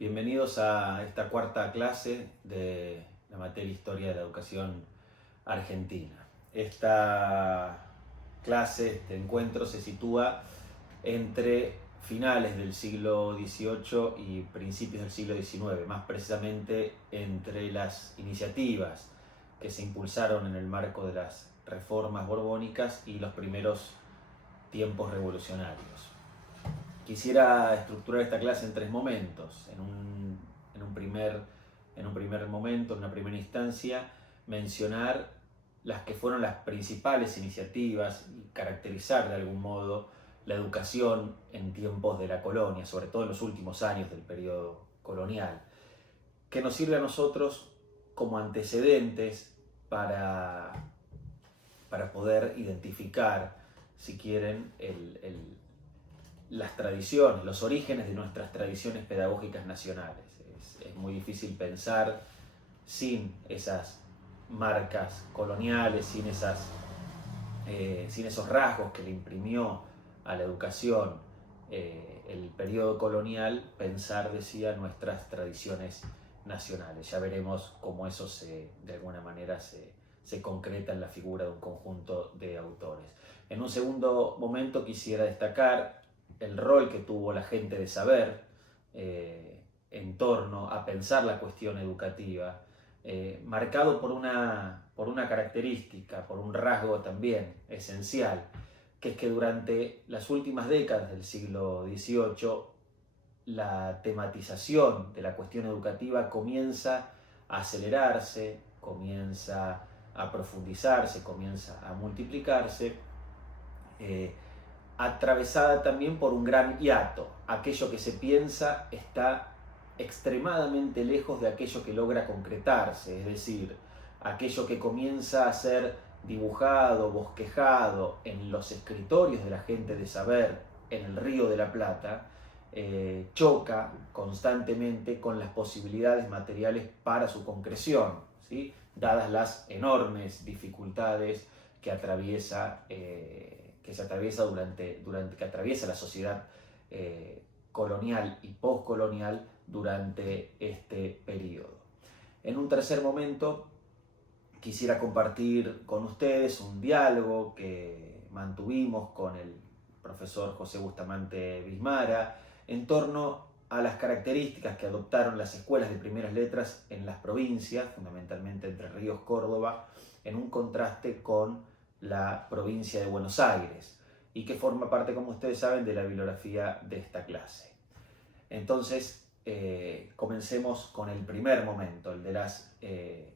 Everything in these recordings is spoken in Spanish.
Bienvenidos a esta cuarta clase de la materia Historia de la Educación Argentina. Esta clase, este encuentro se sitúa entre finales del siglo XVIII y principios del siglo XIX, más precisamente entre las iniciativas que se impulsaron en el marco de las reformas borbónicas y los primeros tiempos revolucionarios. Quisiera estructurar esta clase en tres momentos. En un primer momento, en una primera instancia, mencionar las que fueron las principales iniciativas y caracterizar de algún modo la educación en tiempos de la colonia, sobre todo en los últimos años del periodo colonial, que nos sirve a nosotros como antecedentes para poder identificar, si quieren, las tradiciones, los orígenes de nuestras tradiciones pedagógicas nacionales. Es muy difícil pensar sin esas marcas coloniales, sin esos rasgos que le imprimió a la educación el periodo colonial, pensar, decía, nuestras tradiciones nacionales. Ya veremos cómo eso de alguna manera se concreta en la figura de un conjunto de autores. En un segundo momento quisiera destacar el rol que tuvo la gente de saber en torno a pensar la cuestión educativa, marcado por una característica, por un rasgo también esencial, que es que durante las últimas décadas del siglo XVIII la tematización de la cuestión educativa comienza a acelerarse, comienza a profundizarse, comienza a multiplicarse, atravesada también por un gran hiato. Aquello que se piensa está extremadamente lejos de aquello que logra concretarse, es decir, aquello que comienza a ser dibujado, bosquejado en los escritorios de la gente de saber en el Río de la Plata, choca constantemente con las posibilidades materiales para su concreción, ¿sí? Dadas las enormes dificultades que atraviesa la sociedad colonial y postcolonial durante este periodo. En un tercer momento quisiera compartir con ustedes un diálogo que mantuvimos con el profesor José Bustamante Bismara en torno a las características que adoptaron las escuelas de primeras letras en las provincias, fundamentalmente Entre Ríos, Córdoba, en un contraste con la provincia de Buenos Aires, y que forma parte, como ustedes saben, de la bibliografía de esta clase. Entonces, comencemos con el primer momento, el de las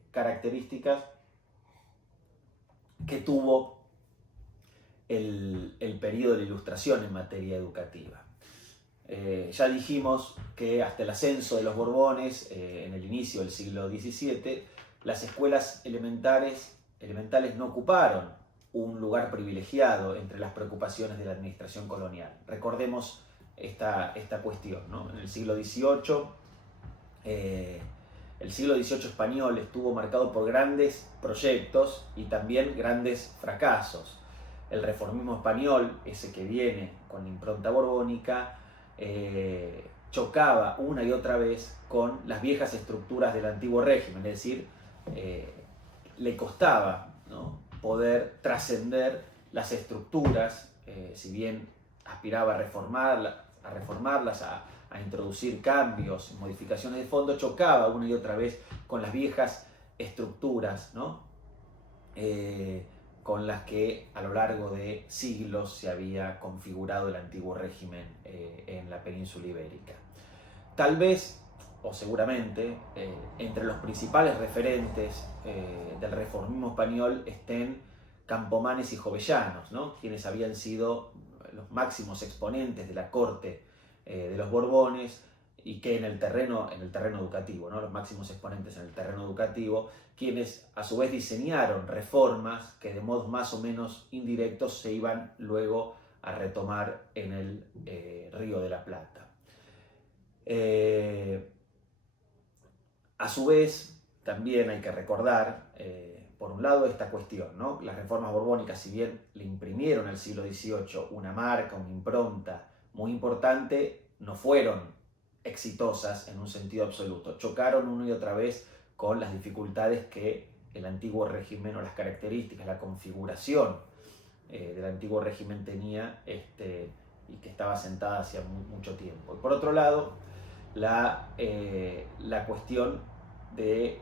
características que tuvo el periodo de la Ilustración en materia educativa. Ya dijimos que hasta el ascenso de los Borbones, en el inicio del siglo XVII, las escuelas elementales no ocuparon un lugar privilegiado entre las preocupaciones de la administración colonial. Recordemos esta cuestión, ¿no? En el siglo XVIII, el siglo XVIII español estuvo marcado por grandes proyectos y también grandes fracasos. El reformismo español, ese que viene con la impronta borbónica, chocaba una y otra vez con las viejas estructuras del antiguo régimen, es decir, le costaba, ¿no?, poder trascender las estructuras, si bien aspiraba a reformarlas, a introducir cambios, modificaciones de fondo, chocaba una y otra vez con las viejas estructuras, ¿no?, con las que a lo largo de siglos se había configurado el antiguo régimen en la península ibérica. Tal vez, o seguramente, entre los principales referentes del reformismo español estén Campomanes y Jovellanos, ¿no?, quienes habían sido los máximos exponentes de la corte de los Borbones, y que en el terreno educativo, ¿no?, los máximos exponentes en el terreno educativo, quienes a su vez diseñaron reformas que de modos más o menos indirectos se iban luego a retomar en el Río de la Plata. A su vez, también hay que recordar, por un lado, esta cuestión, ¿no? Las reformas borbónicas, si bien le imprimieron al siglo XVIII una marca, una impronta muy importante, no fueron exitosas en un sentido absoluto. Chocaron una y otra vez con las dificultades que el antiguo régimen o las características, la configuración del antiguo régimen tenía y que estaba sentada hacía mucho tiempo. Y por otro lado, la cuestión de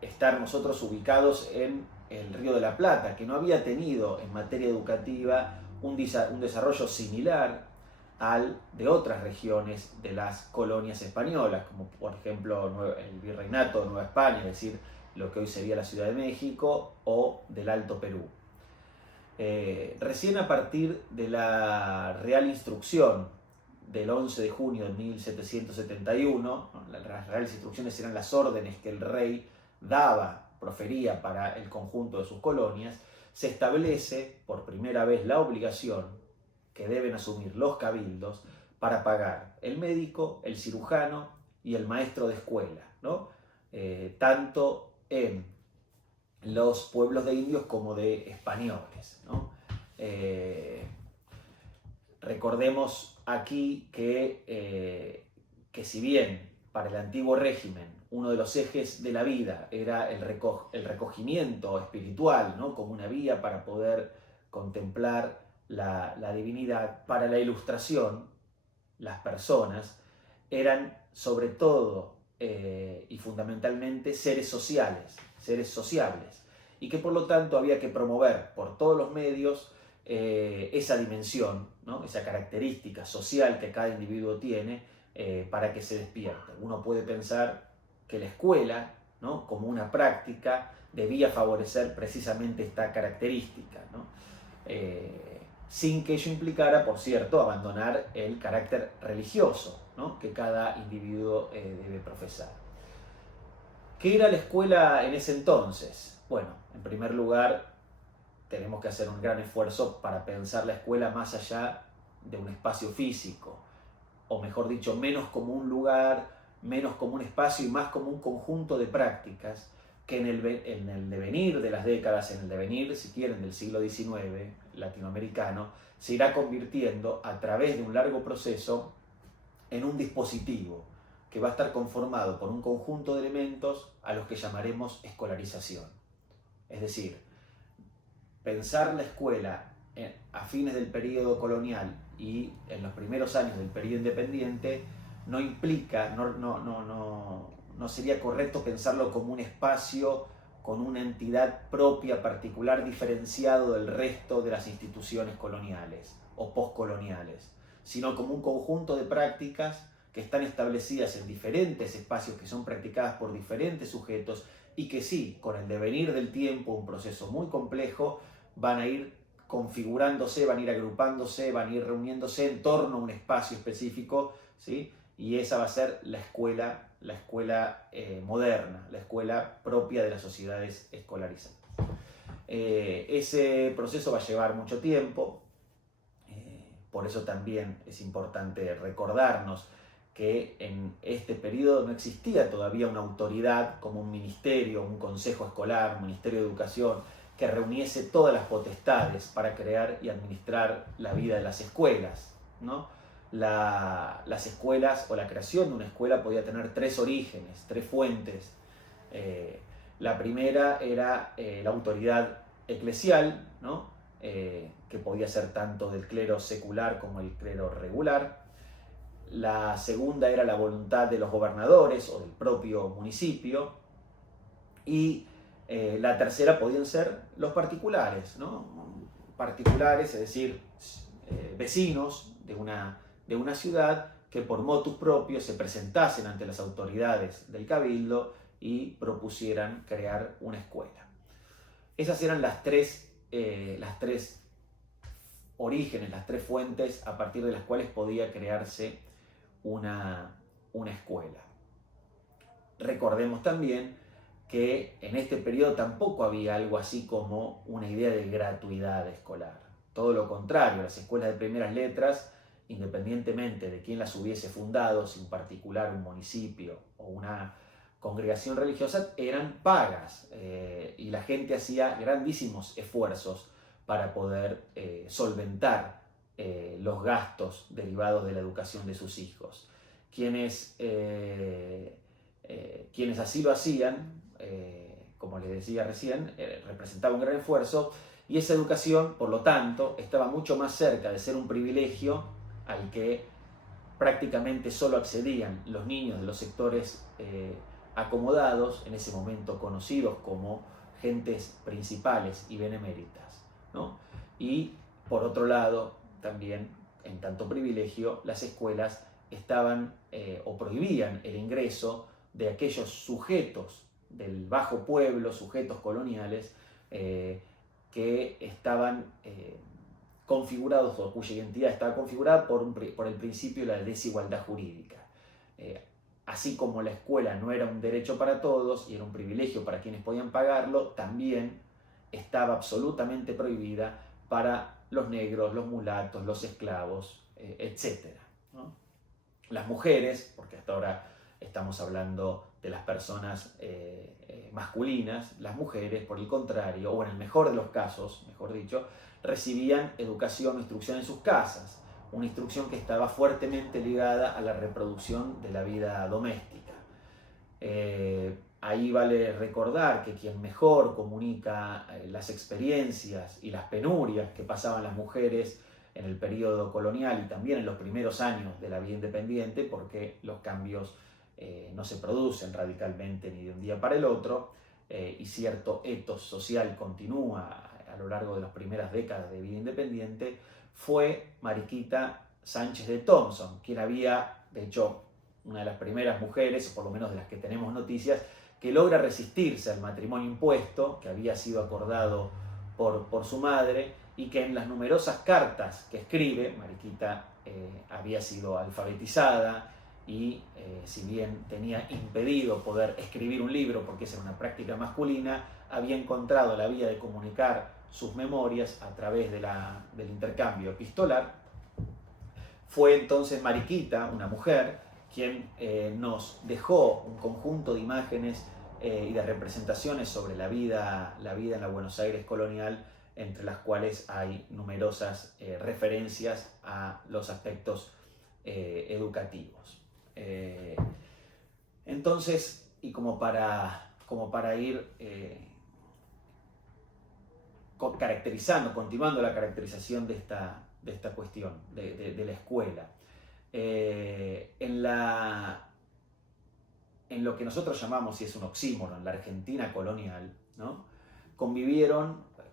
estar nosotros ubicados en el Río de la Plata, que no había tenido en materia educativa un desarrollo similar al de otras regiones de las colonias españolas, como por ejemplo el Virreinato de Nueva España, es decir, lo que hoy sería la Ciudad de México, o del Alto Perú. Recién a partir de la Real Instrucción del 11 de junio de 1771, las Reales Instrucciones eran las órdenes que el rey profería para el conjunto de sus colonias, se establece por primera vez la obligación que deben asumir los cabildos para pagar el médico, el cirujano y el maestro de escuela, ¿no? Tanto en los pueblos de indios como de españoles, ¿no? Recordemos aquí que si bien para el antiguo régimen uno de los ejes de la vida era el recogimiento espiritual, ¿no? Como una vía para poder contemplar la divinidad, para la Ilustración las personas eran sobre todo y fundamentalmente seres sociales, seres sociables, y que por lo tanto había que promover por todos los medios esa dimensión, ¿no? Esa característica social que cada individuo tiene para que se despierte. Uno puede pensar que la escuela, ¿no? Como una práctica debía favorecer precisamente esta característica, ¿no? Sin que ello implicara, por cierto, abandonar el carácter religioso, ¿no? Que cada individuo debe profesar. ¿Qué era la escuela en ese entonces? Bueno, en primer lugar, tenemos que hacer un gran esfuerzo para pensar la escuela más allá de un espacio físico, o mejor dicho, menos como un lugar, menos como un espacio y más como un conjunto de prácticas que en el devenir de las décadas, en el devenir, si quieren, del siglo XIX latinoamericano, se irá convirtiendo a través de un largo proceso en un dispositivo que va a estar conformado por un conjunto de elementos a los que llamaremos escolarización. Es decir, pensar la escuela a fines del periodo colonial y en los primeros años del periodo independiente no implica, no sería correcto pensarlo como un espacio con una entidad propia, particular, diferenciado del resto de las instituciones coloniales o postcoloniales, sino como un conjunto de prácticas que están establecidas en diferentes espacios que son practicadas por diferentes sujetos y que sí, con el devenir del tiempo, un proceso muy complejo, van a ir configurándose, van a ir agrupándose, van a ir reuniéndose en torno a un espacio específico, ¿sí? Y esa va a ser la escuela moderna, la escuela propia de las sociedades escolarizadas. Ese proceso va a llevar mucho tiempo, por eso también es importante recordarnos que en este periodo no existía todavía una autoridad como un ministerio, un consejo escolar, un ministerio de educación, que reuniese todas las potestades para crear y administrar la vida de las escuelas, ¿no? Las escuelas o la creación de una escuela podía tener tres orígenes, tres fuentes. La primera era la autoridad eclesial, ¿no? Que podía ser tanto del clero secular como el clero regular. La segunda era la voluntad de los gobernadores o del propio municipio. Y la tercera podían ser los particulares, ¿no? Particulares, es decir, vecinos de una ciudad que por motus propio se presentasen ante las autoridades del cabildo y propusieran crear una escuela. Esas eran las tres orígenes, las tres fuentes a partir de las cuales podía crearse una escuela. Recordemos también que en este periodo tampoco había algo así como una idea de gratuidad escolar. Todo lo contrario, las escuelas de primeras letras, independientemente de quién las hubiese fundado, si en particular un municipio o una congregación religiosa, eran pagas y la gente hacía grandísimos esfuerzos para poder solventar los gastos derivados de la educación de sus hijos. quienes así lo hacían, como les decía recién, representaba un gran esfuerzo, y esa educación, por lo tanto, estaba mucho más cerca de ser un privilegio al que prácticamente solo accedían los niños de los sectores acomodados, en ese momento conocidos como gentes principales y beneméritas, ¿no? Y por otro lado, también, en tanto privilegio, las escuelas estaban o prohibían el ingreso de aquellos sujetos del bajo pueblo, sujetos coloniales, que estaban configurados, o cuya identidad estaba configurada por el principio de la desigualdad jurídica. Así como la escuela no era un derecho para todos y era un privilegio para quienes podían pagarlo, también estaba absolutamente prohibida para los negros, los mulatos, los esclavos, etc., ¿no? Las mujeres, porque hasta ahora estamos hablando de las personas masculinas, las mujeres, por el contrario, o en el mejor de los casos, mejor dicho, recibían educación o instrucción en sus casas, una instrucción que estaba fuertemente ligada a la reproducción de la vida doméstica. Ahí vale recordar que quien mejor comunica las experiencias y las penurias que pasaban las mujeres en el periodo colonial y también en los primeros años de la vida independiente, porque los cambios no se producen radicalmente ni de un día para el otro, y cierto etos social continúa a lo largo de las primeras décadas de vida independiente, fue Mariquita Sánchez de Thompson, quien había, de hecho, una de las primeras mujeres, o por lo menos de las que tenemos noticias, que logra resistirse al matrimonio impuesto, que había sido acordado por su madre, y que en las numerosas cartas que escribe, Mariquita había sido alfabetizada y si bien tenía impedido poder escribir un libro porque esa era una práctica masculina, había encontrado la vía de comunicar sus memorias a través del intercambio epistolar. Fue entonces Mariquita, una mujer, quien nos dejó un conjunto de imágenes y de representaciones sobre la vida en la Buenos Aires colonial, entre las cuales hay numerosas referencias a los aspectos educativos. Entonces, y como para ir continuando la caracterización de esta cuestión de la escuela, en lo que nosotros llamamos, y es un oxímoron, la Argentina colonial, ¿no?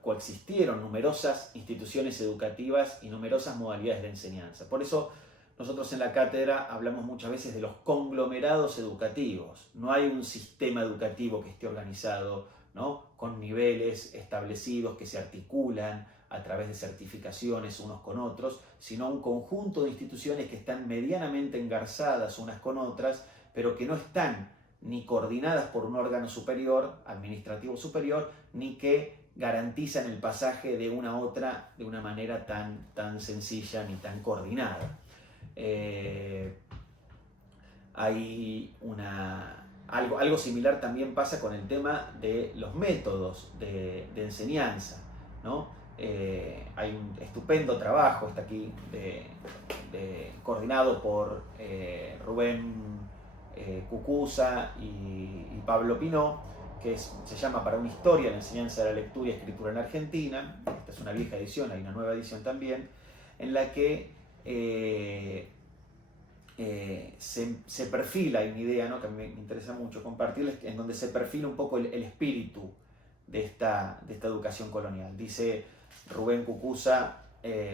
Coexistieron numerosas instituciones educativas y numerosas modalidades de enseñanza. Por eso nosotros en la cátedra hablamos muchas veces de los conglomerados educativos. No hay un sistema educativo que esté organizado, ¿no?, con niveles establecidos que se articulan a través de certificaciones unos con otros, sino un conjunto de instituciones que están medianamente engarzadas unas con otras, pero que no están ni coordinadas por un órgano superior, administrativo superior, ni que garantizan el pasaje de una a otra de una manera tan sencilla ni tan coordinada. Hay algo similar también pasa con el tema de los métodos de enseñanza, ¿no? Hay un estupendo trabajo, está aquí, coordinado por Rubén Cucuza y Pablo Pinó, que se llama Para una historia de la enseñanza de la lectura y escritura en Argentina. Esta es una vieja edición, hay una nueva edición también, en la que se perfila, hay una idea, ¿no?, que a mí me interesa mucho compartirles, en donde se perfila un poco el espíritu de esta educación colonial. Dice Rubén Cucuza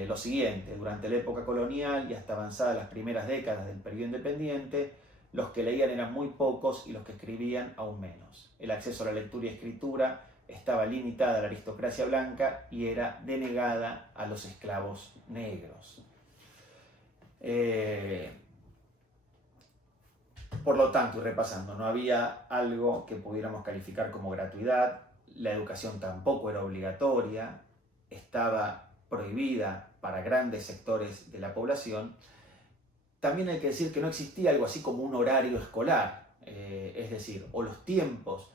lo siguiente: durante la época colonial y hasta avanzadas las primeras décadas del periodo independiente, los que leían eran muy pocos y los que escribían aún menos. El acceso a la lectura y escritura estaba limitada a la aristocracia blanca y era denegada a los esclavos negros. Por lo tanto, y repasando, no había algo que pudiéramos calificar como gratuidad, la educación tampoco era obligatoria, estaba prohibida para grandes sectores de la población. También hay que decir que no existía algo así como un horario escolar, es decir, o los tiempos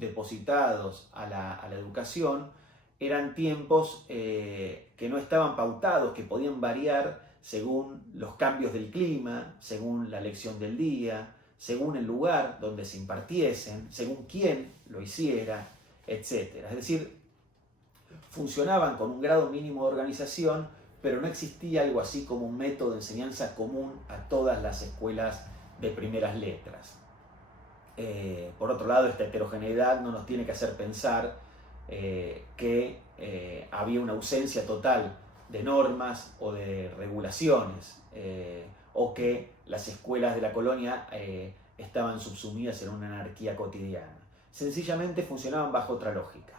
depositados a la educación eran tiempos que no estaban pautados, que podían variar según los cambios del clima, según la lección del día, según el lugar donde se impartiesen, según quién lo hiciera, etc. Es decir, funcionaban con un grado mínimo de organización, pero no existía algo así como un método de enseñanza común a todas las escuelas de primeras letras. Por otro lado, esta heterogeneidad no nos tiene que hacer pensar que había una ausencia total de normas o de regulaciones, o que las escuelas de la colonia estaban subsumidas en una anarquía cotidiana. Sencillamente funcionaban bajo otra lógica.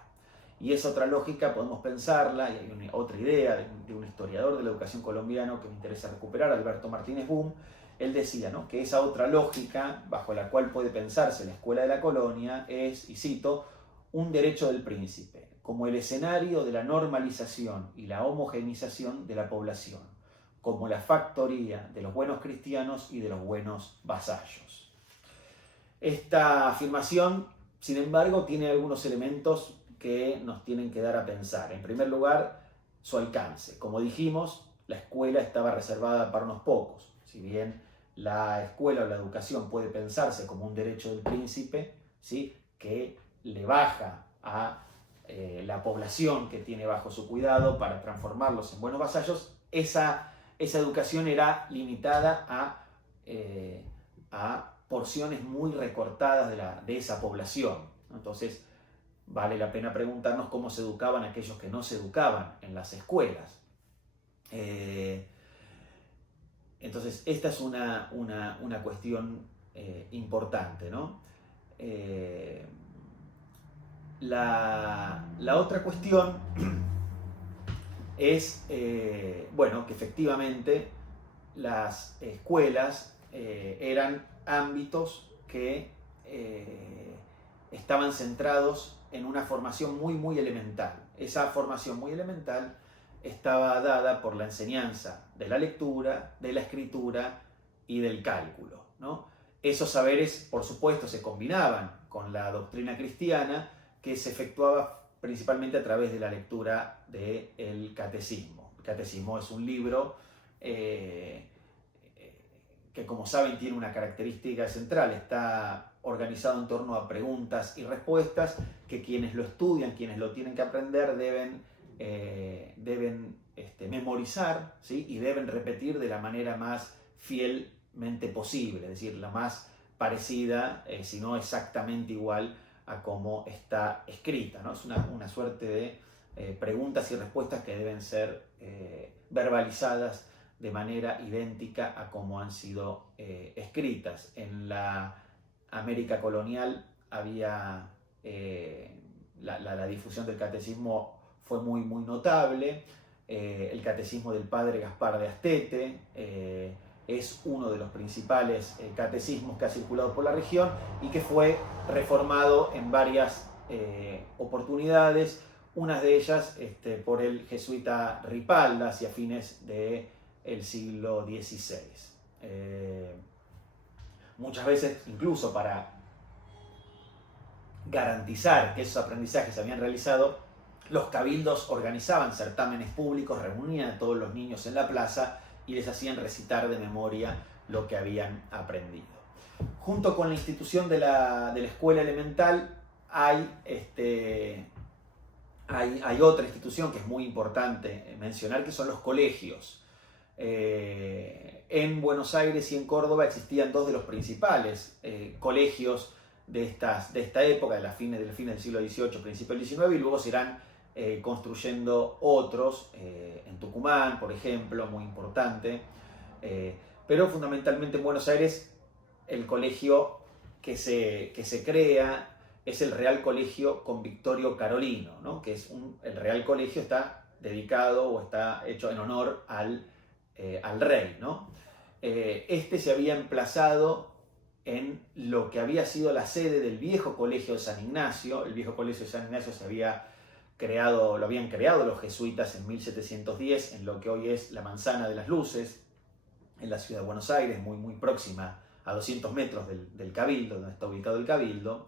Y esa otra lógica podemos pensarla, y hay otra idea de un historiador de la educación colombiano que me interesa recuperar, Alberto Martínez Boom. Él decía, ¿no?, que esa otra lógica bajo la cual puede pensarse la escuela de la colonia es, y cito, un derecho del príncipe, como el escenario de la normalización y la homogenización de la población, como la factoría de los buenos cristianos y de los buenos vasallos. Esta afirmación, sin embargo, tiene algunos elementos que nos tienen que dar a pensar. En primer lugar, su alcance. Como dijimos, la escuela estaba reservada para unos pocos. Si bien la escuela o la educación puede pensarse como un derecho del príncipe, ¿sí?, que le baja a la población que tiene bajo su cuidado para transformarlos en buenos vasallos, esa educación era limitada a porciones muy recortadas de esa población. Entonces, vale la pena preguntarnos cómo se educaban aquellos que no se educaban en las escuelas. Entonces, esta es una cuestión importante, ¿no? La otra cuestión es, bueno, que efectivamente las escuelas eran ámbitos que estaban centrados en una formación muy elemental. Esa formación muy elemental estaba dada por la enseñanza de la lectura, de la escritura y del cálculo, ¿no? Esos saberes, por supuesto, se combinaban con la doctrina cristiana, que se efectuaba principalmente a través de la lectura del catecismo. El catecismo es un libro que, como saben, tiene una característica central. Está organizado en torno a preguntas y respuestas que quienes lo estudian, quienes lo tienen que aprender, deben memorizar, ¿sí?, y deben repetir de la manera más fielmente posible, es decir, la más parecida, si no exactamente igual a cómo está escrita, ¿no? Es una suerte de preguntas y respuestas que deben ser verbalizadas de manera idéntica a cómo han sido escritas. En la América colonial había la difusión del catecismo fue muy notable. El catecismo del padre Gaspar de Astete es uno de los principales catecismos que ha circulado por la región y que fue reformado en varias oportunidades, unas de ellas por el jesuita Ripalda hacia fines del siglo XVI. Muchas veces, incluso para garantizar que esos aprendizajes se habían realizado, los cabildos organizaban certámenes públicos, reunían a todos los niños en la plaza y les hacían recitar de memoria lo que habían aprendido. Junto con la institución de la escuela elemental hay otra institución que es muy importante mencionar, que son los colegios. En Buenos Aires y en Córdoba existían dos de los principales colegios de esta época, del fines del siglo XVIII, principio del XIX, y luego se irán construyendo otros, en Tucumán, por ejemplo, muy importante, pero fundamentalmente en Buenos Aires el colegio que se crea es el Real Colegio Convictorio Carolino, ¿no?, que es el Real Colegio está dedicado o está hecho en honor al rey, ¿no? Se había emplazado en lo que había sido la sede del viejo Colegio de San Ignacio. El viejo Colegio de San Ignacio lo habían creado los jesuitas en 1710 en lo que hoy es la Manzana de las Luces, en la ciudad de Buenos Aires, muy próxima, a 200 metros del Cabildo, donde está ubicado el Cabildo.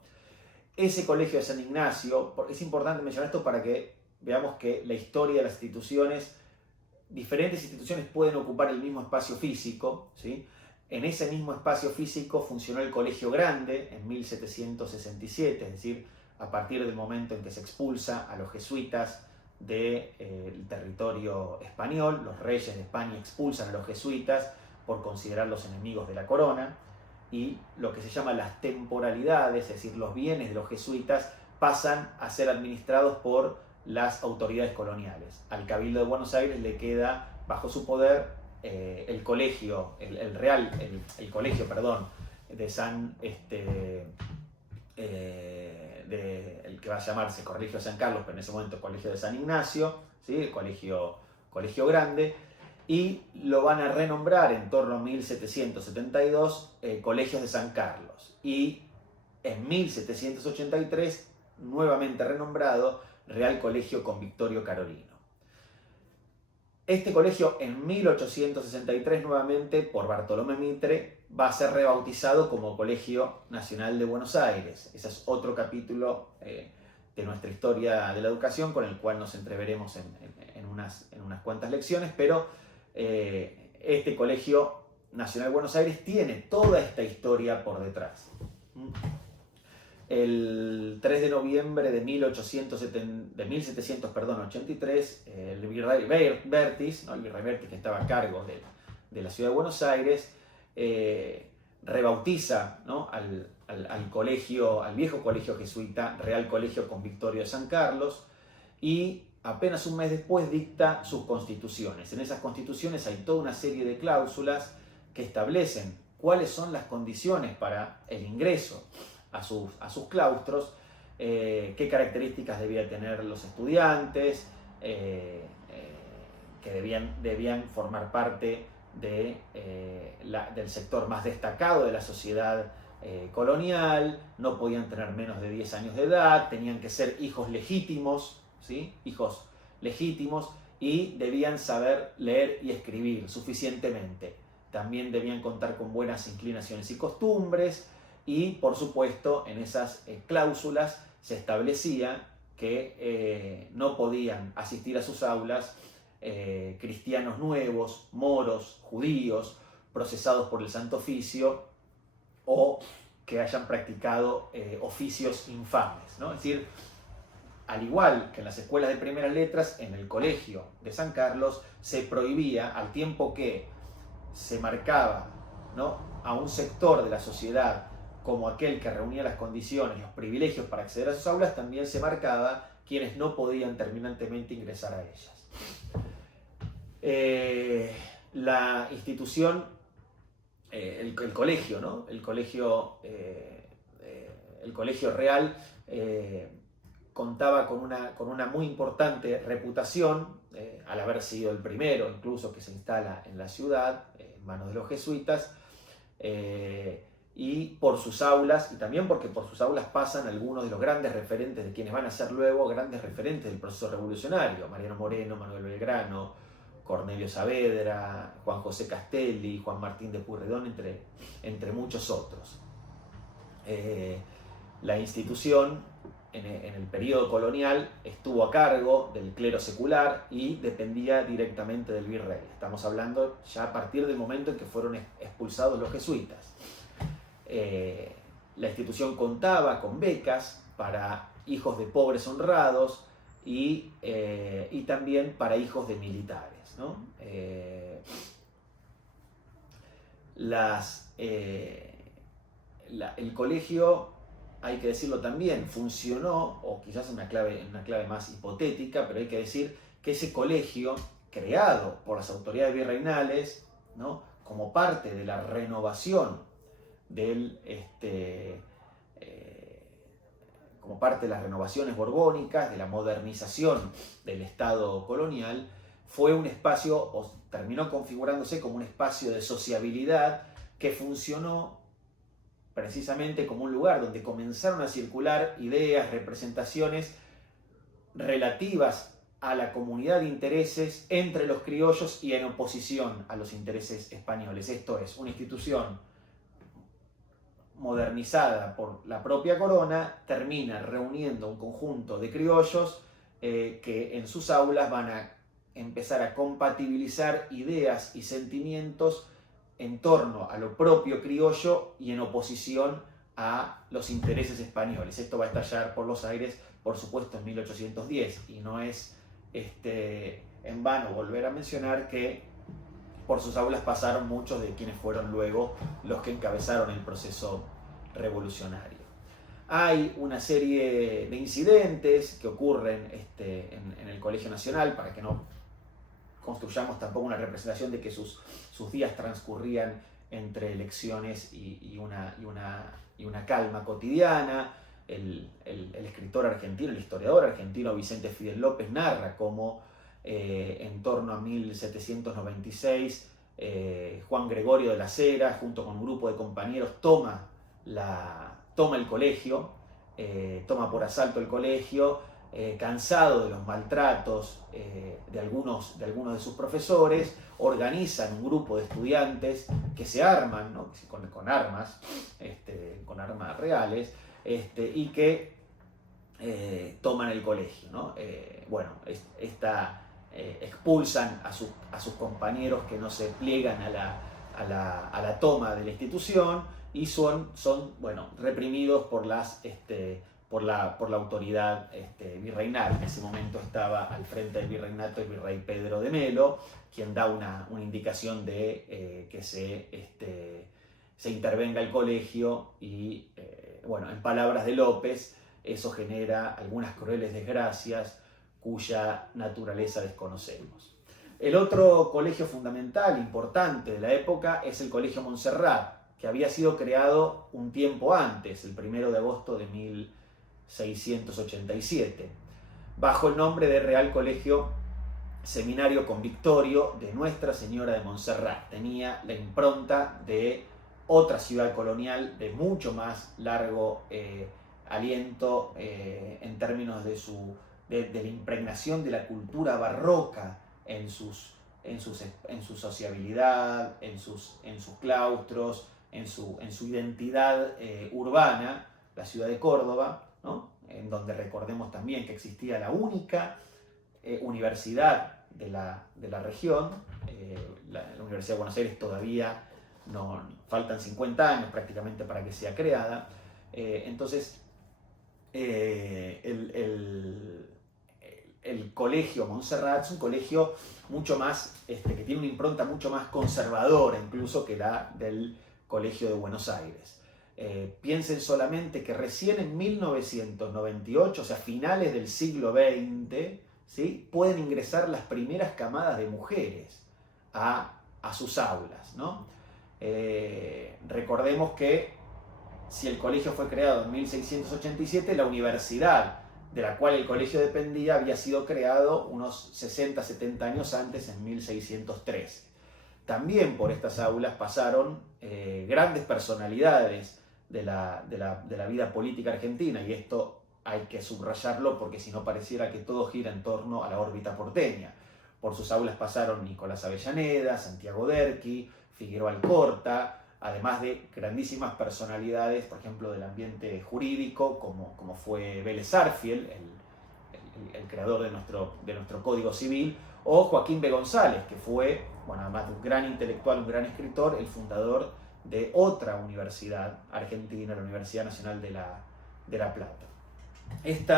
Ese colegio de San Ignacio, es importante mencionar esto para que veamos que la historia de las instituciones diferentes instituciones pueden ocupar el mismo espacio físico, ¿sí? En ese mismo espacio físico funcionó el Colegio Grande en 1767, es decir, a partir del momento en que se expulsa a los jesuitas del territorio español. Los reyes de España expulsan a los jesuitas por considerarlos enemigos de la corona, y lo que se llama las temporalidades, es decir, los bienes de los jesuitas, pasan a ser administrados por las autoridades coloniales. Al Cabildo de Buenos Aires le queda bajo su poder el colegio, el colegio, perdón, de San, el que va a llamarse Colegio de San Carlos, pero en ese momento Colegio de San Ignacio, ¿sí? El colegio Grande, y lo van a renombrar en torno a 1772 Colegios de San Carlos, y en 1783 nuevamente renombrado Real Colegio Convictorio Carolino. Este colegio en 1863 nuevamente por Bartolomé Mitre va a ser rebautizado como Colegio Nacional de Buenos Aires. Ese es otro capítulo de nuestra historia de la educación con el cual nos entreveremos en unas cuantas lecciones, pero este Colegio Nacional de Buenos Aires tiene toda esta historia por detrás. El 3 de noviembre de 1783, el virrey Bertis, ¿no? El virrey Bertis, que estaba a cargo de la ciudad de Buenos Aires, rebautiza, ¿no? al colegio, al viejo colegio jesuita, Real Colegio Convictorio de San Carlos, y apenas un mes después dicta sus constituciones. En esas constituciones hay toda una serie de cláusulas que establecen cuáles son las condiciones para el ingreso a sus claustros, qué características debían tener los estudiantes, que debían formar parte del sector más destacado de la sociedad colonial, no podían tener menos de 10 años de edad, tenían que ser hijos legítimos, ¿sí? Hijos legítimos, y debían saber leer y escribir suficientemente. También debían contar con buenas inclinaciones y costumbres. Y, por supuesto, en esas cláusulas se establecía que no podían asistir a sus aulas cristianos nuevos, moros, judíos, procesados por el Santo Oficio, o que hayan practicado oficios infames, ¿no? Es decir, al igual que en las escuelas de primeras letras, en el Colegio de San Carlos se prohibía, al tiempo que se marcaba, ¿no?, a un sector de la sociedad como aquel que reunía las condiciones, los privilegios para acceder a sus aulas, también se marcaba quienes no podían terminantemente ingresar a ellas. La institución, el colegio, ¿no? El colegio real contaba con una muy importante reputación, al haber sido el primero incluso que se instala en la ciudad, en manos de los jesuitas, y por sus aulas, y también porque por sus aulas pasan algunos de los grandes referentes de quienes van a ser luego grandes referentes del proceso revolucionario: Mariano Moreno, Manuel Belgrano, Cornelio Saavedra, Juan José Castelli, Juan Martín de Pueyrredón, entre muchos otros. La institución en el periodo colonial estuvo a cargo del clero secular y dependía directamente del virrey. Estamos hablando ya a partir del momento en que fueron expulsados los jesuitas. La institución contaba con becas para hijos de pobres honrados y también para hijos de militares, ¿no? El colegio, hay que decirlo también, funcionó, o quizás en una clave más hipotética, pero hay que decir que ese colegio, creado por las autoridades virreinales, ¿no?, como parte de la renovación como parte de las renovaciones borbónicas, de la modernización del Estado colonial, fue un espacio, o terminó configurándose como un espacio de sociabilidad que funcionó precisamente como un lugar donde comenzaron a circular ideas, representaciones relativas a la comunidad de intereses entre los criollos y en oposición a los intereses españoles. Esto es, una institución modernizada por la propia corona termina reuniendo un conjunto de criollos que en sus aulas van a empezar a compatibilizar ideas y sentimientos en torno a lo propio criollo y en oposición a los intereses españoles. Esto va a estallar por los aires, por supuesto, en 1810, y no es en vano volver a mencionar que por sus aulas pasaron muchos de quienes fueron luego los que encabezaron el proceso revolucionario. Hay una serie de incidentes que ocurren en el Colegio Nacional, para que no construyamos tampoco una representación de que sus días transcurrían entre elecciones y una calma cotidiana. El escritor argentino, el historiador argentino Vicente Fidel López narra cómo en torno a 1796 Juan Gregorio de la Cera, junto con un grupo de compañeros, toma el colegio, toma por asalto el colegio, cansado de los maltratos de algunos de sus profesores, organizan un grupo de estudiantes que se arman, ¿no? con armas reales, y que toman el colegio, ¿no? Expulsan a sus compañeros que no se pliegan a la toma de la institución, y son reprimidos por la autoridad virreinal. En ese momento estaba al frente del virreinato el virrey Pedro de Melo, quien da una indicación de que se intervenga el colegio, y en palabras de López, eso genera algunas crueles desgracias cuya naturaleza desconocemos. El otro colegio fundamental, importante de la época, es el Colegio Montserrat, que había sido creado un tiempo antes, el 1 de agosto de 1687, bajo el nombre de Real Colegio Seminario Convictorio de Nuestra Señora de Montserrat. Tenía la impronta de otra ciudad colonial de mucho más largo aliento en términos de la impregnación de la cultura barroca en su sociabilidad, en sus claustros, en su identidad urbana, la ciudad de Córdoba, ¿no? En donde recordemos también que existía la única universidad de la región. La Universidad de Buenos Aires todavía faltan 50 años prácticamente para que sea creada. Entonces, el colegio Montserrat es un colegio mucho más, que tiene una impronta mucho más conservadora incluso que la del Colegio de Buenos Aires. Piensen solamente que recién en 1998, o sea, finales del siglo XX, ¿sí?, pueden ingresar las primeras camadas de mujeres a sus aulas, ¿no? Recordemos que si el colegio fue creado en 1687, la universidad de la cual el colegio dependía había sido creado unos 60-70 años antes, en 1613. También por estas aulas pasaron grandes personalidades de la vida política argentina, y esto hay que subrayarlo porque si no pareciera que todo gira en torno a la órbita porteña. Por sus aulas pasaron Nicolás Avellaneda, Santiago Derqui, Figueroa Alcorta, además de grandísimas personalidades, por ejemplo, del ambiente jurídico, como fue Vélez Arfiel, el creador de nuestro Código Civil, o Joaquín B. González, que fue, además de un gran intelectual, un gran escritor, el fundador de otra universidad argentina, la Universidad Nacional de La Plata. Este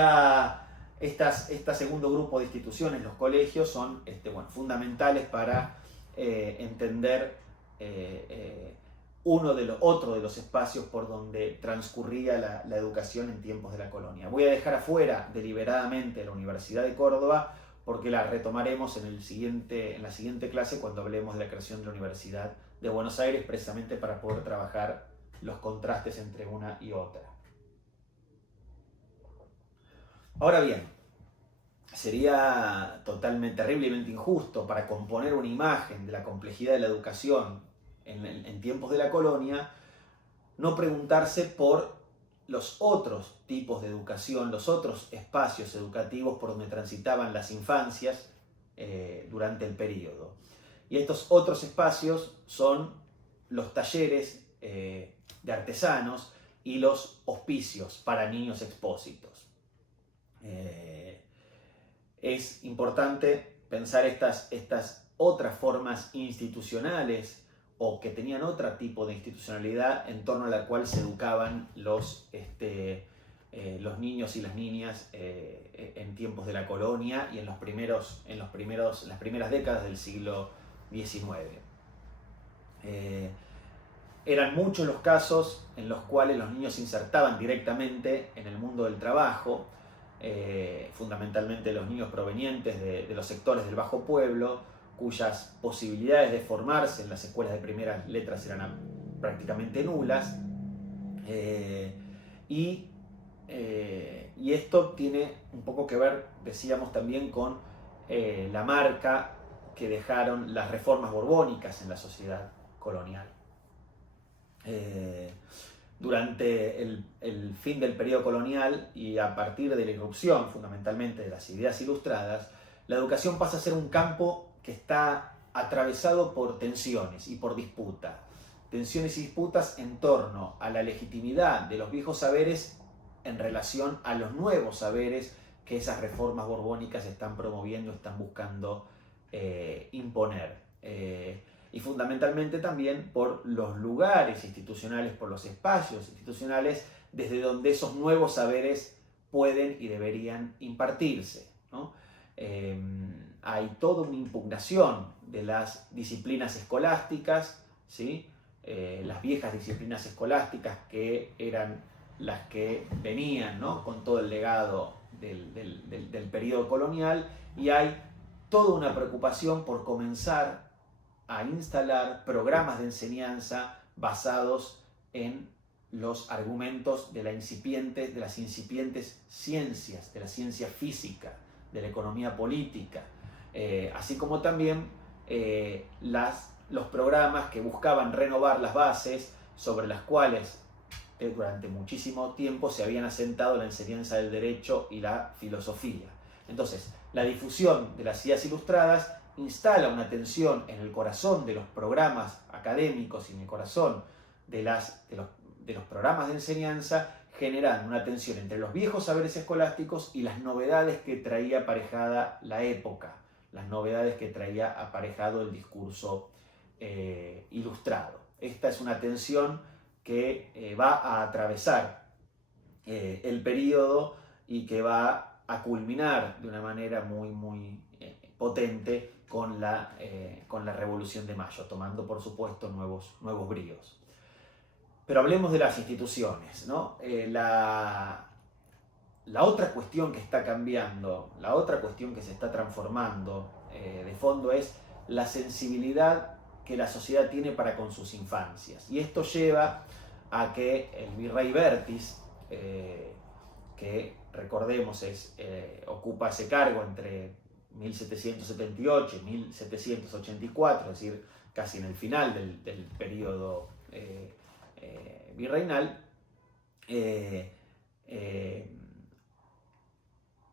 segundo grupo de instituciones, los colegios, son fundamentales para entender otro de los espacios por donde transcurría la educación en tiempos de la colonia. Voy a dejar afuera deliberadamente la Universidad de Córdoba porque la retomaremos en la siguiente clase, cuando hablemos de la creación de la Universidad de Buenos Aires, precisamente para poder trabajar los contrastes entre una y otra. Ahora bien, sería terriblemente injusto, para componer una imagen de la complejidad de la educación en tiempos de la colonia, no preguntarse por los otros tipos de educación, los otros espacios educativos por donde transitaban las infancias durante el periodo. Y estos otros espacios son los talleres de artesanos y los hospicios para niños expósitos. Es importante pensar estas otras formas institucionales o que tenían otro tipo de institucionalidad en torno a la cual se educaban los niños y las niñas en tiempos de la colonia y en las primeras décadas del siglo XIX. Eran muchos los casos en los cuales los niños se insertaban directamente en el mundo del trabajo, fundamentalmente los niños provenientes de los sectores del bajo pueblo, cuyas posibilidades de formarse en las escuelas de primeras letras eran prácticamente nulas. Y esto tiene un poco que ver, decíamos, también con la marca que dejaron las reformas borbónicas en la sociedad colonial. Durante el fin del periodo colonial y a partir de la irrupción fundamentalmente de las ideas ilustradas, la educación pasa a ser un campo que está atravesado por tensiones y por disputa. Tensiones y disputas en torno a la legitimidad de los viejos saberes en relación a los nuevos saberes que esas reformas borbónicas están promoviendo, están buscando imponer. Y fundamentalmente también por los lugares institucionales, por los espacios institucionales desde donde esos nuevos saberes pueden y deberían impartirse, ¿no? Hay toda una impugnación de las disciplinas escolásticas, ¿sí? Las viejas disciplinas escolásticas que eran las que venían, ¿no?, con todo el legado del periodo colonial, y hay toda una preocupación por comenzar a instalar programas de enseñanza basados en los argumentos de las incipientes ciencias, de la ciencia física, de la economía política, así como también los programas que buscaban renovar las bases sobre las cuales durante muchísimo tiempo se habían asentado la enseñanza del derecho y la filosofía. Entonces, la difusión de las ideas ilustradas instala una tensión en el corazón de los programas académicos y en el corazón de los programas de enseñanza, generando una tensión entre los viejos saberes escolásticos y las novedades que traía aparejada la época, las novedades que traía aparejado el discurso ilustrado. Esta es una tensión que va a atravesar el periodo y que va a culminar de una manera muy potente con la Revolución de Mayo, tomando por supuesto nuevos bríos. Pero hablemos de las instituciones, ¿no? La otra cuestión que está cambiando, la otra cuestión que se está transformando de fondo es la sensibilidad que la sociedad tiene para con sus infancias. Y esto lleva a que el virrey Vértiz, que recordemos ocupa ese cargo entre 1778 y 1784, es decir, casi en el final del periodo virreinal,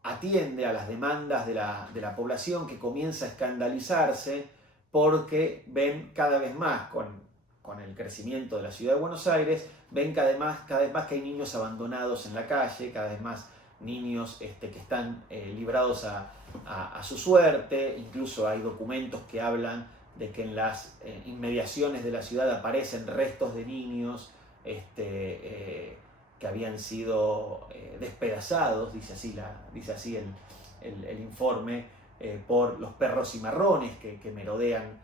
atiende a las demandas de la población, que comienza a escandalizarse porque ven cada vez más, con el crecimiento de la ciudad de Buenos Aires, ven cada vez más que hay niños abandonados en la calle, cada vez más niños que están librados a su suerte. Incluso hay documentos que hablan de que en las inmediaciones de la ciudad aparecen restos de niños que habían sido despedazados, dice así el informe, por los perros cimarrones que merodean,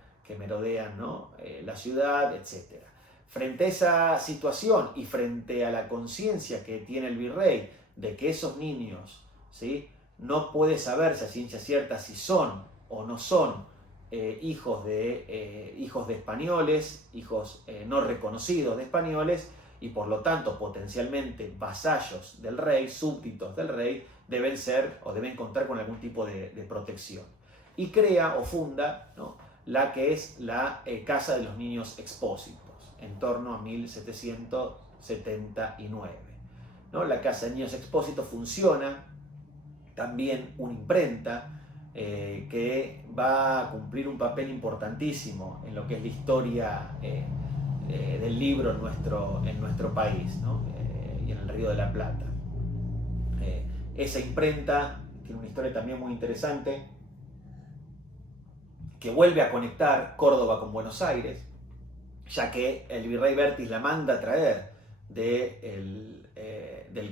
¿no?, la ciudad, etc. Frente a esa situación y frente a la conciencia que tiene el virrey de que esos niños, ¿sí?, no puede saberse a ciencia cierta si son o no son hijos de españoles, hijos no reconocidos de españoles, y por lo tanto potencialmente vasallos del rey, súbditos del rey, deben ser o deben contar con algún tipo de protección. Y crea o funda, ¿no?, la que es la Casa de los Niños Expósitos, en torno a 1779. ¿No? La Casa de Niños Expósitos funciona también una imprenta que va a cumplir un papel importantísimo en lo que es la historia del libro en nuestro país, ¿no?, y en el Río de la Plata. Esa imprenta tiene una historia también muy interesante, que vuelve a conectar Córdoba con Buenos Aires, ya que el virrey Vértiz la manda a traer del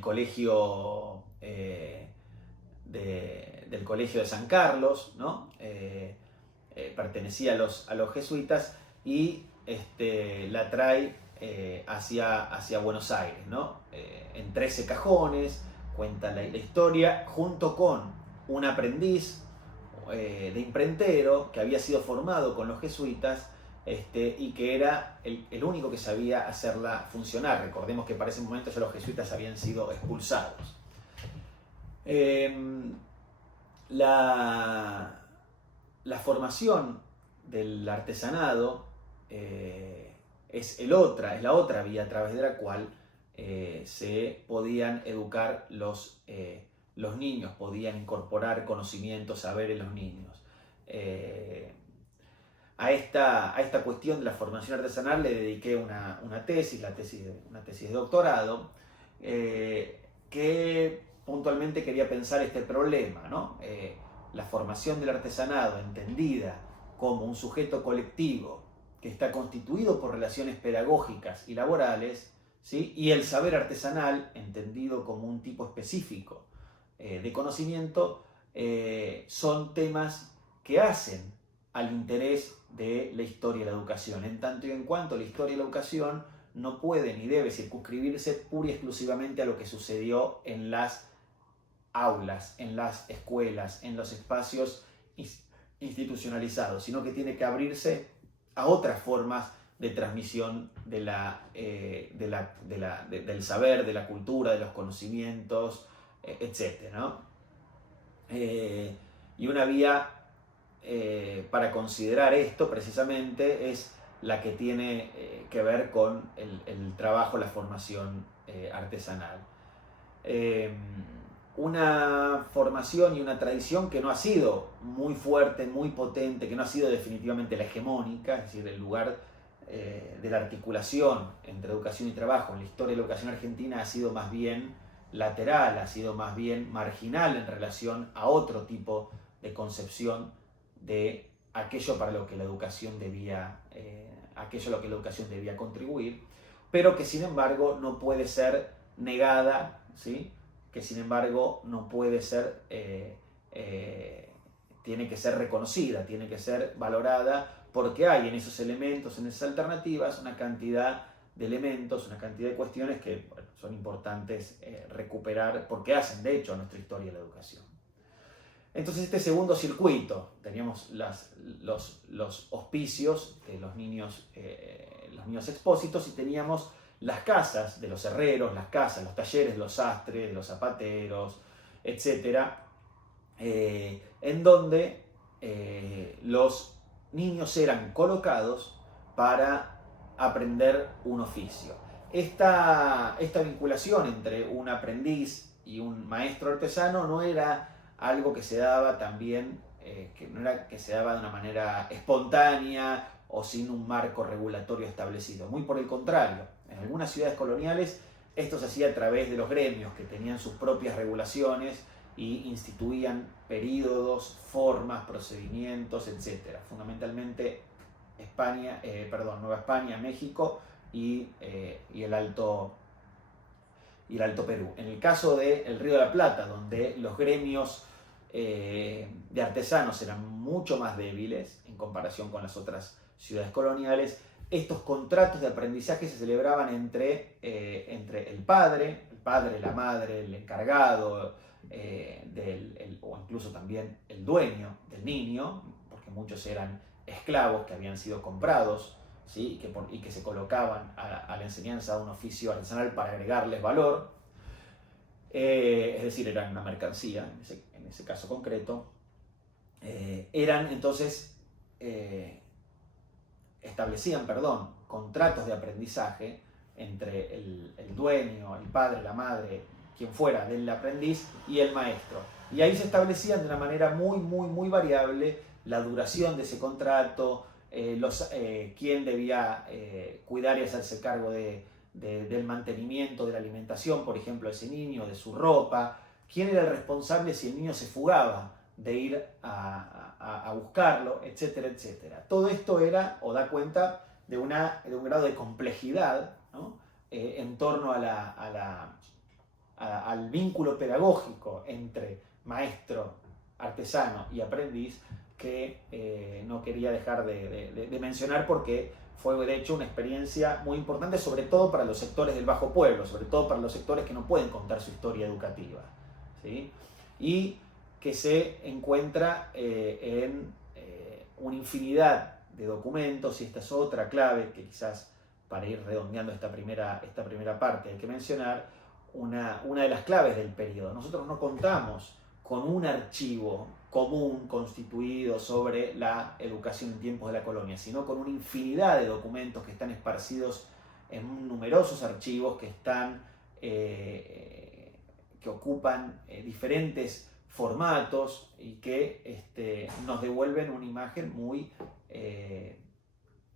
colegio del colegio de San Carlos, ¿no? Pertenecía a los jesuitas, y la trae hacia Buenos Aires, ¿no? En 13 cajones, cuenta la historia, junto con un aprendiz de imprentero que había sido formado con los jesuitas, y que era el único que sabía hacerla funcionar. Recordemos que para ese momento ya los jesuitas habían sido expulsados. La formación del artesanado es la otra vía a través de la cual se podían educar los niños, podían incorporar conocimientos, saberes en los niños. A esta cuestión de la formación artesanal le dediqué una tesis de doctorado, que puntualmente quería pensar este problema, ¿no? La formación del artesanado entendida como un sujeto colectivo que está constituido por relaciones pedagógicas y laborales, ¿sí? Y el saber artesanal entendido como un tipo específico de conocimiento, son temas que hacen al interés de la historia de la educación, en tanto y en cuanto la historia de la educación no puede ni debe circunscribirse pura y exclusivamente a lo que sucedió en las aulas, en las escuelas, en los espacios institucionalizados, sino que tiene que abrirse a otras formas de transmisión del saber, de la cultura, de los conocimientos, etc., ¿no? Y una vía para considerar esto precisamente es la que tiene que ver con el trabajo, la formación artesanal. Una formación y una tradición que no ha sido muy fuerte, muy potente, que no ha sido definitivamente la hegemónica, es decir, el lugar de la articulación entre educación y trabajo en la historia de la educación argentina ha sido más bien lateral, ha sido más bien marginal en relación a otro tipo de concepción de aquello para lo que la educación debía, aquello a lo que la educación debía contribuir, pero que sin embargo no puede ser negada, ¿sí? Que sin embargo no puede ser, tiene que ser reconocida, tiene que ser valorada, porque hay en esos elementos, en esas alternativas, una cantidad de elementos, una cantidad de cuestiones que bueno, son importantes recuperar, porque hacen de hecho a nuestra historia de la educación. Entonces este segundo circuito, teníamos los hospicios de los niños expósitos, y teníamos las casas de los herreros, las casas, los talleres de los sastres, de los zapateros, etc., en donde los niños eran colocados para aprender un oficio. Esta vinculación entre un aprendiz y un maestro artesano no era algo que se daba también, que no era que se daba de una manera espontánea o sin un marco regulatorio establecido. Muy por el contrario, en algunas ciudades coloniales esto se hacía a través de los gremios que tenían sus propias regulaciones y instituían períodos, formas, procedimientos, etc. Fundamentalmente Nueva España, México y el Alto Perú. En el caso del Río de la Plata, donde los gremios de artesanos eran mucho más débiles en comparación con las otras ciudades coloniales, estos contratos de aprendizaje se celebraban entre el padre, la madre, el encargado, o incluso también el dueño del niño, porque muchos eran esclavos que habían sido comprados, ¿sí? y que se colocaban a la enseñanza de un oficio artesanal para agregarles valor, es decir, eran una mercancía en ese caso concreto. Eran entonces, establecían, contratos de aprendizaje entre el dueño, el padre, la madre, quien fuera del aprendiz y el maestro. Y ahí se establecían de una manera muy variable la duración de ese contrato, quién debía cuidar y hacerse cargo del mantenimiento, de la alimentación, por ejemplo, de ese niño, de su ropa, quién era el responsable si el niño se fugaba de ir a buscarlo, etcétera, etcétera. Todo esto era o da cuenta de un grado de complejidad, ¿no? En torno al vínculo pedagógico entre maestro, artesano y aprendiz, que no quería dejar de mencionar, porque fue de hecho una experiencia muy importante, sobre todo para los sectores del bajo pueblo, sobre todo para los sectores que no pueden contar su historia educativa, ¿sí? Y que se encuentra en una infinidad de documentos, y esta es otra clave que quizás para ir redondeando esta primera parte hay que mencionar, una de las claves del periodo. Nosotros no contamos con un archivo común constituido sobre la educación en tiempos de la colonia, sino con una infinidad de documentos que están esparcidos en numerosos archivos que ocupan diferentes formatos y que nos devuelven una imagen muy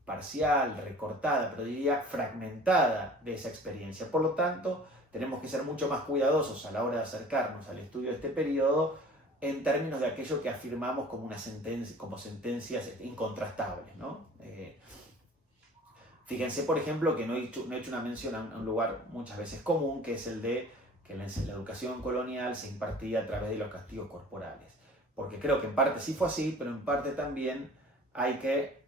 parcial, recortada, pero diría fragmentada de esa experiencia. Por lo tanto, tenemos que ser mucho más cuidadosos a la hora de acercarnos al estudio de este periodo en términos de aquello que afirmamos como sentencias incontrastables, ¿no? Fíjense, por ejemplo, que no he hecho una mención a un lugar muchas veces común, que es el de que la educación colonial se impartía a través de los castigos corporales. Porque creo que en parte sí fue así, pero en parte también hay que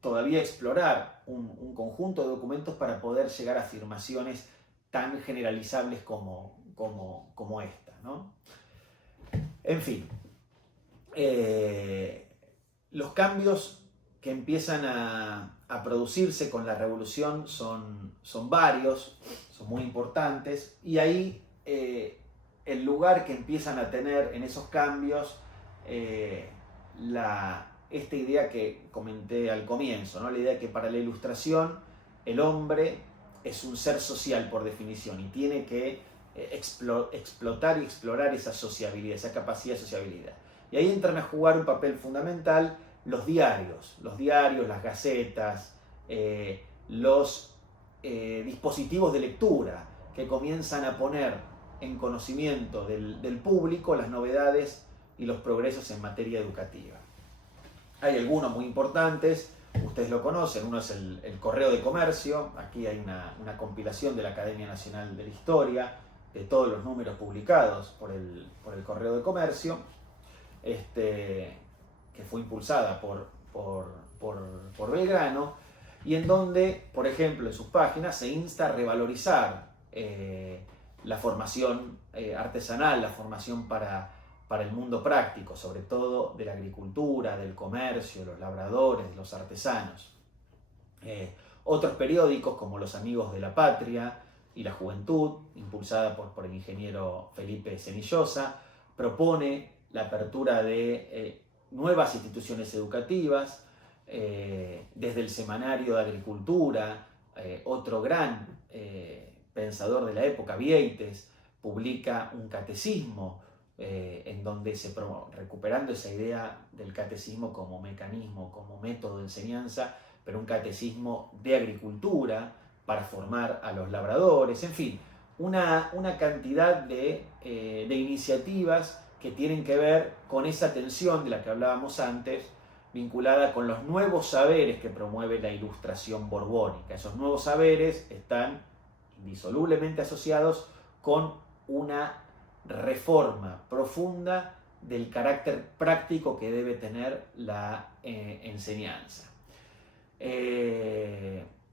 todavía explorar un conjunto de documentos para poder llegar a afirmaciones tan generalizables como esta, ¿no? En fin, los cambios que empiezan a producirse con la revolución son varios, son muy importantes, y ahí el lugar que empiezan a tener en esos cambios esta idea que comenté al comienzo, ¿no? La idea de que para la Ilustración el hombre es un ser social por definición y tiene que explotar y explorar esa sociabilidad, esa capacidad de sociabilidad. Y ahí entran a jugar un papel fundamental los diarios, las gacetas, los dispositivos de lectura que comienzan a poner en conocimiento del público las novedades y los progresos en materia educativa. Hay algunos muy importantes, ustedes lo conocen, uno es el Correo de Comercio. Aquí hay una compilación de la Academia Nacional de la Historia, de todos los números publicados por el Correo de Comercio, que fue impulsada por Belgrano, y en donde, por ejemplo, en sus páginas se insta a revalorizar la formación artesanal, la formación para el mundo práctico, sobre todo de la agricultura, del comercio, los labradores, los artesanos. Otros periódicos como Los Amigos de la Patria y La Juventud, impulsada por el ingeniero Felipe Cenillosa, propone la apertura de nuevas instituciones educativas, desde el Semanario de Agricultura, otro gran pensador de la época, Vieites, publica un catecismo en donde recuperando esa idea del catecismo como mecanismo, como método de enseñanza, pero un catecismo de agricultura para formar a los labradores, en fin, una cantidad de iniciativas que tienen que ver con esa tensión de la que hablábamos antes, vinculada con los nuevos saberes que promueve la Ilustración borbónica. Esos nuevos saberes están indisolublemente asociados con una reforma profunda del carácter práctico que debe tener la enseñanza.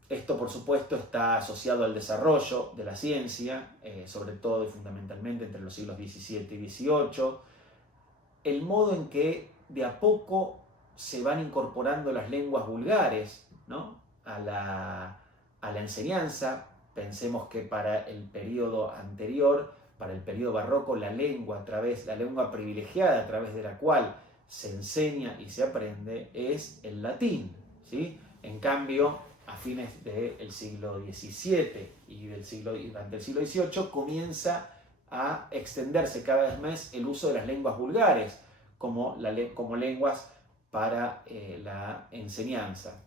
Esto, por supuesto, está asociado al desarrollo de la ciencia, sobre todo y fundamentalmente entre los siglos XVII y XVIII, el modo en que de a poco se van incorporando las lenguas vulgares, ¿no?, a la enseñanza. Pensemos que para el periodo anterior, para el periodo barroco, la lengua privilegiada a través de la cual se enseña y se aprende es el latín, ¿sí? En cambio, a fines del siglo XVII y durante el siglo XVIII comienza a extenderse cada vez más el uso de las lenguas vulgares como lenguas para la enseñanza.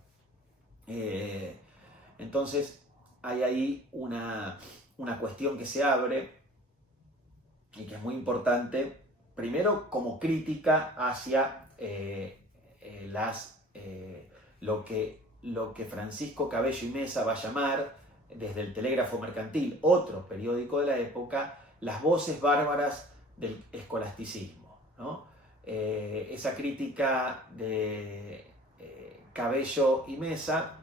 Entonces hay ahí una cuestión que se abre y que es muy importante primero como crítica hacia lo que Francisco Cabello y Mesa va a llamar, desde el Telégrafo Mercantil, otro periódico de la época, las voces bárbaras del escolasticismo, ¿no? Esa crítica de Cabello y Mesa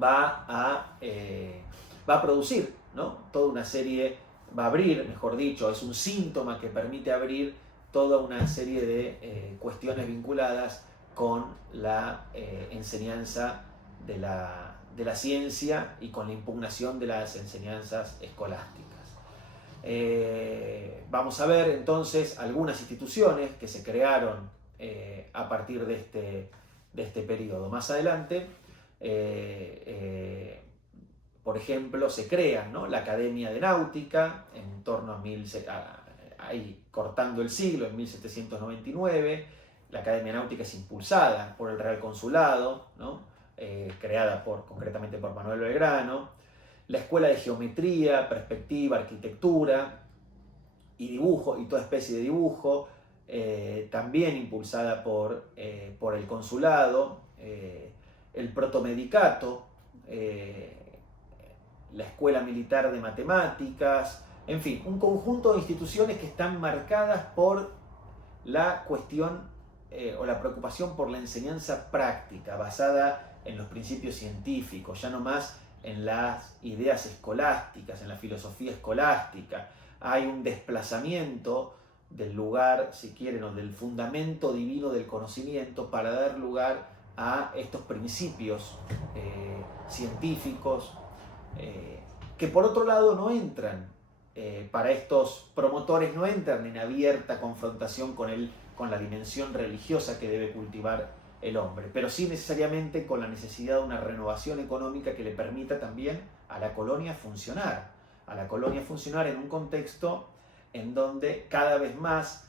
va a producir, ¿no?, toda una serie, va a abrir, mejor dicho, es un síntoma que permite abrir toda una serie de cuestiones vinculadas con la enseñanza de la ciencia y con la impugnación de las enseñanzas escolásticas. Vamos a ver entonces algunas instituciones que se crearon a partir de este periodo. Más adelante, por ejemplo, se crean, ¿no?, la Academia de Náutica en torno ahí cortando el siglo, en 1799. La Academia Náutica es impulsada por el Real Consulado, ¿no?, creada concretamente por Manuel Belgrano. La Escuela de Geometría, Perspectiva, Arquitectura y Dibujo, y toda especie de dibujo, también impulsada por el Consulado. El Protomedicato, la Escuela Militar de Matemáticas, en fin, un conjunto de instituciones que están marcadas por la cuestión o la preocupación por la enseñanza práctica, basada en los principios científicos, ya no más en las ideas escolásticas, en la filosofía escolástica. Hay un desplazamiento del lugar, si quieren, o del fundamento divino del conocimiento para dar lugar a estos principios científicos que por otro lado no entran, para estos promotores no entran en abierta confrontación con la dimensión religiosa que debe cultivar el hombre, pero sí necesariamente con la necesidad de una renovación económica que le permita también a la colonia funcionar en un contexto en donde cada vez más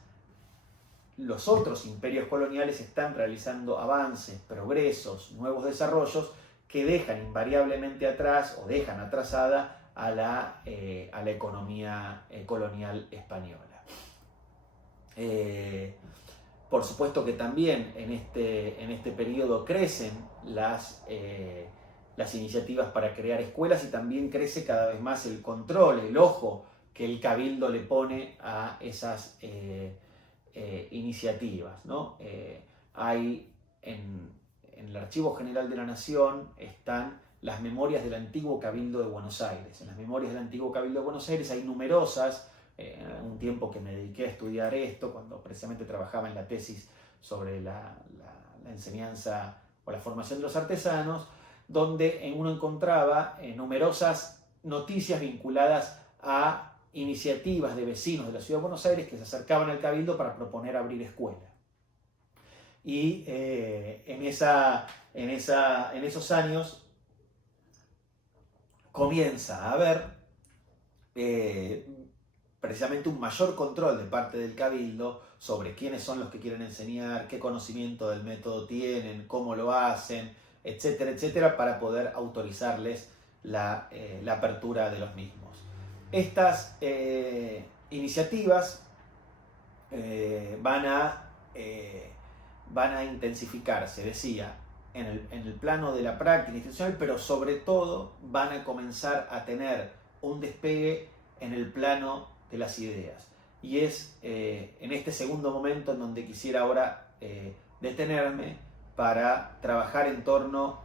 los otros imperios coloniales están realizando avances, progresos, nuevos desarrollos que dejan invariablemente atrás o dejan atrasada a la economía colonial española. Por supuesto que también en este periodo crecen las iniciativas para crear escuelas, y también crece cada vez más el control, el ojo que el cabildo le pone a esas iniciativas, ¿no? Hay en el Archivo General de la Nación están las memorias del antiguo Cabildo de Buenos Aires. En las memorias del antiguo Cabildo de Buenos Aires hay numerosas, un tiempo que me dediqué a estudiar esto, cuando precisamente trabajaba en la tesis sobre la enseñanza o la formación de los artesanos, donde uno encontraba numerosas noticias vinculadas a iniciativas de vecinos de la ciudad de Buenos Aires que se acercaban al Cabildo para proponer abrir escuelas. Y en esos años comienza a haber precisamente un mayor control de parte del Cabildo sobre quiénes son los que quieren enseñar, qué conocimiento del método tienen, cómo lo hacen, etcétera, etcétera, para poder autorizarles la apertura de los mismos. Estas iniciativas van a intensificarse, decía, en el plano de la práctica institucional, pero sobre todo van a comenzar a tener un despegue en el plano de las ideas. Y es en este segundo momento en donde quisiera ahora detenerme para trabajar en torno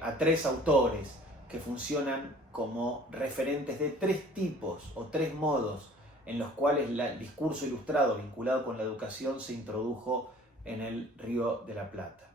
a tres autores que funcionan como referentes de tres tipos o tres modos en los cuales el discurso ilustrado vinculado con la educación se introdujo en el Río de la Plata.